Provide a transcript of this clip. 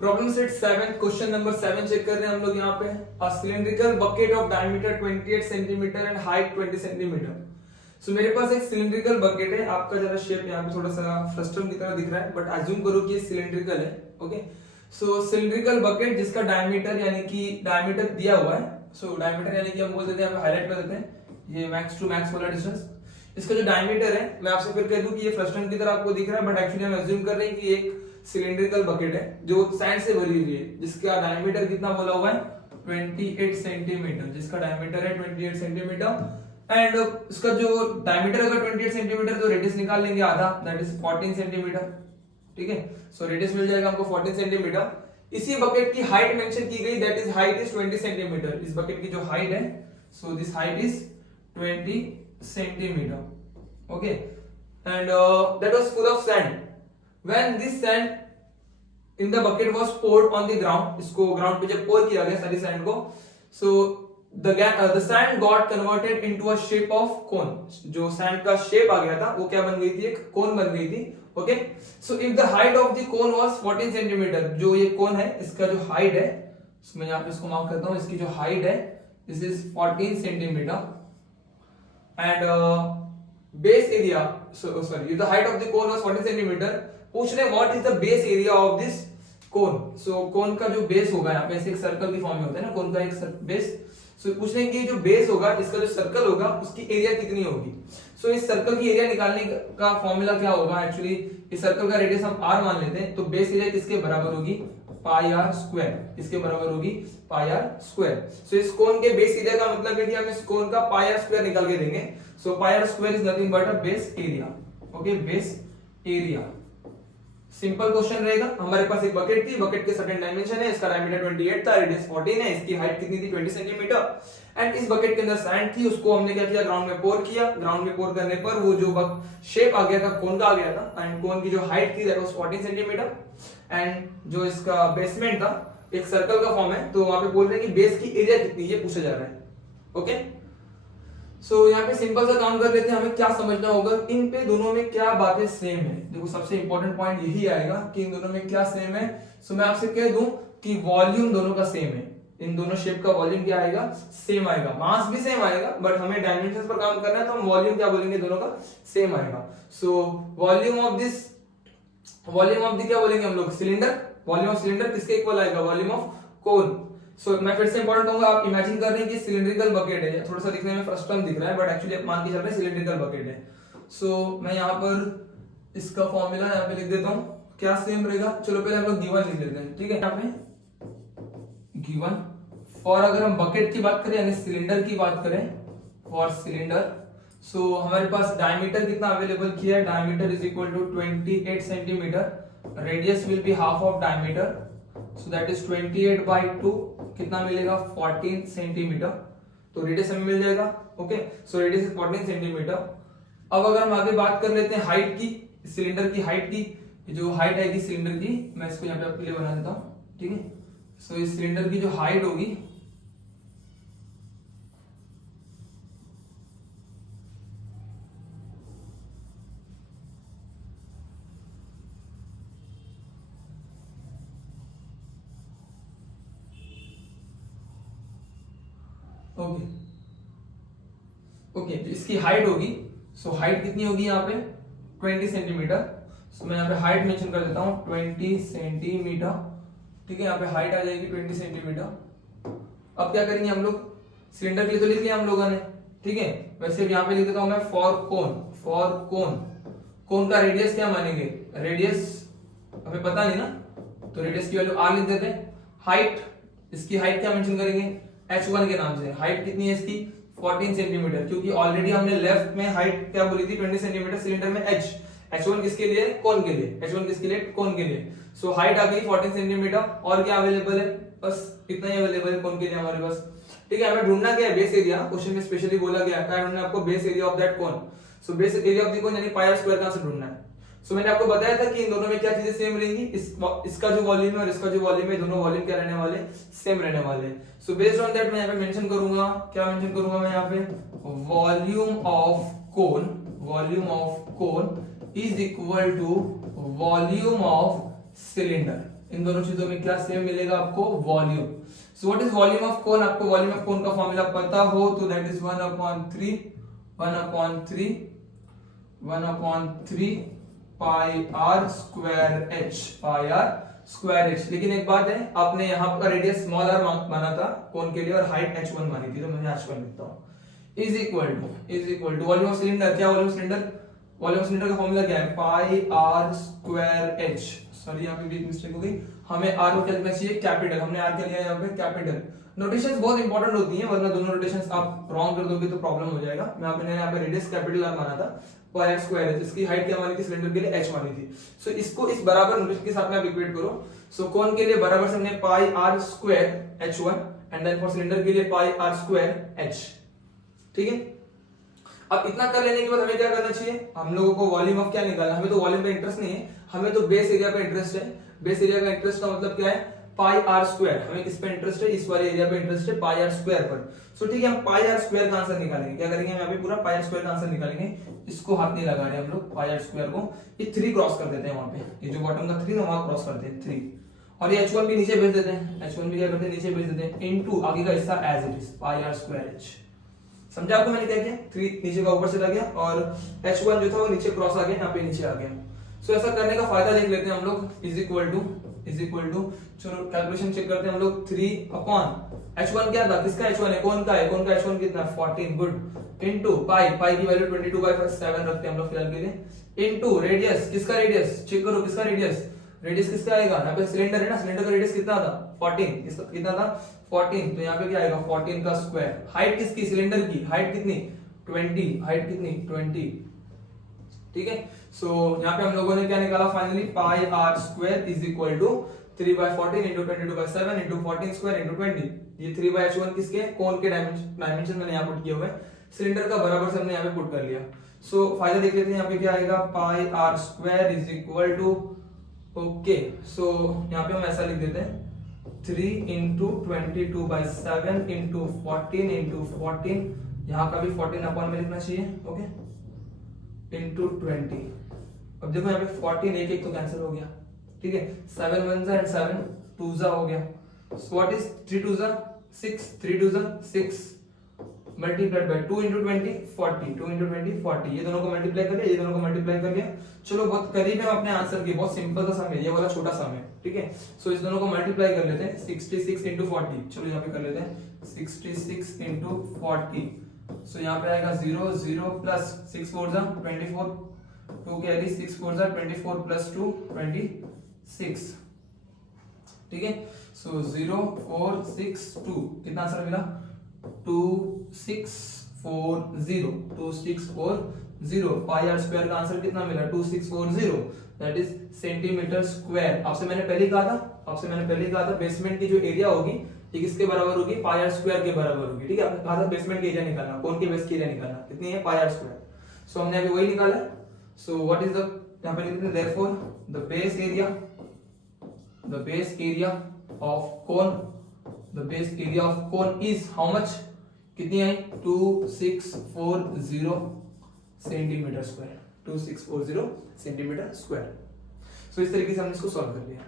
Problem set 7 question number 7 check कर रहे हैं हम लोग यहाँ पे। A cylindrical bucket of diameter 28 centimetre and height 20 centimetre. So मेरे पास एक सिलिंड्रिकल बकेट है। आपका जरा शेप यहाँ पे थोड़ा सा फ्रस्ट्रम की तरह दिख रहा है, बट अज्यूम करो कि ये सिलिंड्रिकल है। ओके, सो सिलिंड्रिकल बकेट जिसका डायमीटर यानी कि डायमीटर दिया हुआ है। सो डायमीटर यानी कि हम बोल देते हैं, यहाँ पे हाईलाइट कर देते हैं ये मैक्स टू मैक्स वाला डिस्टेंस। इसका जो डायमीटर है, मैं आपसे फिर कह दूं कि ये फ्रस्ट्रम की तरह आपको दिख रहा है, बट एक्चुअली हम अज्यूम कर रहे हैं कि एक सिलिंड्रिकल बकेट है जो सैंड से भरी हुई है, जिसका डायमीटर कितना बोला हुआ है 28 सेंटीमीटर, जिसका डायमीटर है 28 सेंटीमीटर। एंड उसका जो डायमीटर अगर 28 सेंटीमीटर तो रेडियस निकाल लेंगे आधा, दैट इज 14 सेंटीमीटर। ठीक है, सो रेडियस मिल जाएगा हमको 14 सेंटीमीटर। इसी बकेट की हाइट मेंशन की गई, that is height is 20 centimetre. इस बकेट की जो हाइट है, so this height is 20 centimetre. Okay, and that was full of sand. When this sand in the bucket was poured on the ground, इसको ground पे जब पोर किया गया सारी सैंड को, so the sand got converted into a shape of cone. जो sand का shape आ गया था वो क्या बन गई थी, एक कोन बन गई थी। Okay, so if the height of the cone was 14 centimetre, जो ये कोन है इसका जो हाइट है, मैं यहाँ पे इसको मार्क करता हूँ, इसकी जो हाइट है this is 14 centimetre and base area, sorry, the height of the cone was 40 centimetre. पूछ रहे what is the base area of this cone. So cone का जो बेस होगा, यहाँ पे ऐसे एक सर्कल की फॉर्म में होता है ना कोन का एक बेस। सो पूछ रहे हैं कि जो बेस होगा, इसका जो सर्कल होगा उसकी एरिया कितनी होगी। सो इस सर्कल की एरिया निकालने का फॉर्मूला क्या होगा, एक्चुअली इस सर्कल का रेडियस हम r मान लेते हैं, तो बेस एरिया किसके बराबर होगी, पाई आर स्क्वायर। इसके बराबर होगी पाई आर स्क्वायर। सो इस कोन के बेस एरिया का मतलब है कि हम इस कोन का पाई आर स्क्वायर निकाल के देंगे। So pi r square is nothing but a base area. Okay, base area. Simple question रहेगा। हमारे पास एक बकेट थी, बकेट के सर्टेन डायमेंशन है, इसका डायमीटर 28 था, रेडियस 14 है, इसकी हाइट कितनी थी 20 सेंटीमीटर। एंड इस बकेट के अंदर सैंड थी, उसको हमने क्या किया, ग्राउंड में पोर किया। ग्राउंड में पोर करने पर वो जो शेप आ गया था कोन का आ गया था, एंड कोन की जो हाइट थी दैट वाज 14 सेंटीमीटर। एंड जो इसका बेसमेंट था एक सर्कल का फॉर्म है, तो वहां पे बोल रहे हैं कि बेस की एरिया कितनी है पूछा जा रहा है। ओके, सो यहाँ पे सिंपल सा काम कर लेते हैं। हमें क्या समझना होगा, इन पे दोनों में क्या बातें सेम है। देखो सबसे इंपॉर्टेंट पॉइंट यही आएगा कि इन दोनों में क्या सेम है। सो मैं आपसे कह दूं कि वॉल्यूम दोनों का सेम है। इन दोनों शेप का वॉल्यूम क्या आएगा, सेम आएगा। मास भी सेम आएगा, बट हमें डायमेंशंस पर काम करना है, तो हम वॉल्यूम क्या बोलेंगे, दोनों का सेम आएगा। सो वॉल्यूम ऑफ द क्या बोलेंगे हम लोग, सिलेंडर। वॉल्यूम ऑफ सिलेंडर किसके इक्वल आएगा, वॉल्यूम ऑफ कोन। सो मैं फिर से इंपॉर्टेंट कहूंगा, आप इमेजिन कर रहे हैं कि सिलिंड्रिकल बकेट है, थोड़ा सा दिखने में फ्रस्ट्रम दिख रहा है, बट एक्चुअली आप मान के चल रहे हैं सिलिंड्रिकल बकेट है। सो मैं यहाँ पर इसका फॉर्मूला यहाँ पे लिख देता हूँ, क्या सेम रहेगा। चलो पहले हम लोग गिवन लिख लेते हैं। ठीक है, यहाँ पे गिवन फॉर, अगर हम बकेट की बात करें यानी सिलेंडर की बात करें, फॉर सिलेंडर, सो हमारे पास डायमीटर कितना अवेलेबल किया है, diameter is equal to 28 centimetre, radius will be half of diameter, so that is 28/2, कितना मिलेगा 14 सेंटीमीटर। तो रेडियस हमें मिल जाएगा। Okay, so radius is 14 centimetre. अब अगर हम आगे बात कर लेते हैं हाइट की, सिलेंडर की हाइट की, जो हाइट आएगी सिलेंडर की, मैं इसको यहाँ पे आपके लिए बना देता हूँ। ठीक है, सो इस सिलेंडर की जो हाइट होगी, ओके ओके, तो इसकी हाइट होगी, सो हाइट कितनी होगी यहाँ पे 20 सेंटीमीटर। सो मैं यहाँ पे हाइट मेंशन कर देता हूँ 20 सेंटीमीटर। ठीक है, यहाँ पे हाइट आ जाएगी 20 सेंटीमीटर। अब क्या करेंगे हम लोग, सिलेंडर के लिए तो लिख लिया हम लोगों ने। ठीक है, वैसे यहाँ पे लिख देता हूँ मैं फॉर कोन। कोन का रेडियस क्या मानेंगे, रेडियस हमें पता नहीं ना, तो रेडियस की वैल्यू r लिख देते हैं। हाइट, इसकी हाइट क्या मेंशन करेंगे, h1 के नाम से। हाइट कितनी है इसकी 14 सेंटीमीटर, क्योंकि ऑलरेडी हमने लेफ्ट में हाइट क्या बोली थी 20 सेंटीमीटर, सिलेंडर में h1 किसके लिए, कोन के लिए, h1 किसके लिए, कोन के लिए। सो हाइट आ गई 14 सेंटीमीटर। और क्या अवेलेबल है, बस इतना ही अवेलेबल है कोन के लिए हमारे पास। ठीक है, हमें ढूंढना क्या है, बेस एरिया। क्वेश्चन में स्पेशली बोला गया है ढूंढना आपको base area of that cone. So base area of the cone यानी पाई आर स्क्वायर कहां से ढूंढना है। सो मैंने आपको बताया था कि इन दोनों में क्या चीजें सेम रहेंगी, इसका जो वॉल्यूम है और इसका जो वॉल्यूम है, दोनों वॉल्यूम क्या रहने वाले, सेम रहने वाले। सो बेस्ड ऑन दैट मैं यहाँ पे मेंशन करूंगा, क्या मेंशन करूंगा मैं यहाँ पे, volume of cone is equal to volume of cylinder. इन दोनों चीजों में क्या सेम मिलेगा आपको, volume. So what is volume of cone, आपको वॉल्यूम ऑफ कोन का फॉर्मूला पता हो तो that is 1/3 pi r square H. लेकिन एक बात है, आपने यहाँ का रेडियस स्मॉल आर माना था कोन के लिए और हाइट h1 मानी थी, तो मैं h1 लिखता हूँ is equal to volume of cylinder. क्या वॉल्यूम सिलेंडर, वॉल्यूम सिलेंडर का फॉर्मूला क्या है, pi r square h. Sorry यहाँ पे भी मिस्टेक हो गई, हमें आर को क्या लिखना चाहिए, कैपिटल, हमने आर क्या लिया यहाँ पे, कैपिटल। नोटेशंस बहुत इंपॉर्टेंट होती हैं, वरना दोनों नोटेशंस आप रॉन्ग कर दोगे तो प्रॉब्लम हो जाएगा। मैं आपने यहाँ पे रेडियस कैपिटल आर माना था, पाई आर स्क्वायर एच, इसकी हाइट क्या मानी थी सिलेंडर के लिए, एच मानी थी। सो इसको इस बराबर नोटेशन के साथ में आप इक्वेट करो। सो कोन के लिए बराबर से हमने pi r square h1 and then for cylinder के लिए पाई आर स्क्वायर h। ठीक है, अब इतना कर लेने के बाद हमें क्या करना चाहिए, हम लोगों को वॉल्यूम ऑफ क्या निकालना, हमें तो वॉल्यूम पे इंटरेस्ट नहीं है, हमें तो बेस एरिया पे इंटरेस्ट है। बेस एरिया का इंटरेस्ट का मतलब क्या है, पाई आर स्क्वायर। हमें किस पे इंटरेस्ट है, इस वाले एरिया पे इंटरेस्ट है, पाई आर स्क्वायर पर। सो ठीक है, हम पाई आर स्क्वायर का आंसर निकालेंगे। क्या करेंगे, हम यहाँ पे पूरा पाई आर स्क्वायर का आंसर निकालेंगे। इसको हाथ नहीं लगा रहे हम लोग, पाई आर स्क्वायर को ये 3 क्रॉस कर देते हैं वहां पे, ये जो बॉटम का 3 ना वहां क्रॉस करते हैं 3, और ये h1 भी नीचे भेज देते हैं, h1 भी क्या करते हैं, नीचे भेज देते हैं, इनटू आगे का हिस्सा as it is pi r square h। समझा आपको मैंने क्या किया, 3 नीचे का ऊपर चला गया और h1 जो था वो नीचे क्रॉस आ गया, यहाँ पे नीचे आ गया। सो ऐसा करने का फायदा देख लेते हैं हम लोग, इज इक्वल टू चलो कैलकुलेशन चेक करते हैं हम लोग, 3 अपॉन h1 क्या था, किसका h1 है, कौन का है, कौन का h1 कितना है 14, गुड, इनटू पाई की वैल्यू 22/7 रखते हैं हम लोग फिलहाल के लिए, इनटू रेडियस, किसका रेडियस चेक करो, किसका रेडियस, रेडियस किसका आएगा, यहाँ पे सिलेंडर है ना, सिलेंडर का रेडियस कितना था 14, कितना था 14, तो यहाँ पे क्या आएगा 14 का स्क्वायर। हाइट किसकी, सिलेंडर की हाइट कितनी 20, हाइट कितनी 20। ठीक है, सो यहाँ पे हम लोगों ने क्या निकाला finally, pi r square is equal to 3/14 into 22/7 into 14 square into 20। ये 3/h1 किसके, कोन के डायमेंशन मैंने यहाँ पुट किए हुए, सिलेंडर का बराबर से हमने यहाँ पे पुट कर लिया। सो फायदा देख लेते हैं, यहाँ पे क्या आएगा, pi r square is equal to, okay so यहाँ पे हम ऐसा लिख देते हैं 3 इंटू 22/7 इंटू 14 इंटू 14, यहाँ का भी 14 अपॉन में लिखना चाहिए, ओके, इंटू 20। अब देखो यहाँ पे 14 एक तो कैंसिल हो गया, ठीक है, 7 1 एंड 7 2 हो गया। सो what is 3 2 6, 3 2 6 multiplied by 2 into 20 40, 2 into 20 40, ये दोनों को मल्टीप्लाई कर लिया, ये दोनों को मल्टीप्लाई कर लिया। चलो बहुत करीब है अपने आंसर के, बहुत सिंपल सा सम है ये वाला, छोटा सम है, ठीक है। सो इस दोनों को मल्टीप्लाई कर लेते हैं, 66 इंटू 40, चलो यहाँ पे कर लेते हैं 66 इंटू 40। सो यहाँ पे आएगा 0 0 प्लस 6 4 24, 2 कैरी 6 4 24 प्लस 2 26, ठीक है। सो 0 4 6 2, कितना आंसर मिला 2640। पाई आर स्क्वायर का आंसर कितना मिला 2640, दैट इज सेंटीमीटर स्क्वायर। आपसे मैंने पहले कहा था बेसमेंट की जो एरिया होगी ये किसके बराबर होगी, पाई आर स्क्वायर के बराबर होगी, ठीक है। आपने कहा था बेसमेंट की एरिया निकालना, कौन के बेस की एरिया निकालना, कितनी है पाई आर स्क्वायर। सो हमने अभी वही निकाला। सो व्हाट इज द, यहाँ पे लिखते हैं therefore the base area of cone is how much, कितनी आई 2640 सेंटीमीटर स्क्वायर, 2640 सेंटीमीटर स्क्वायर। सो इस तरीके से हमने इसको सॉल्व कर लिया।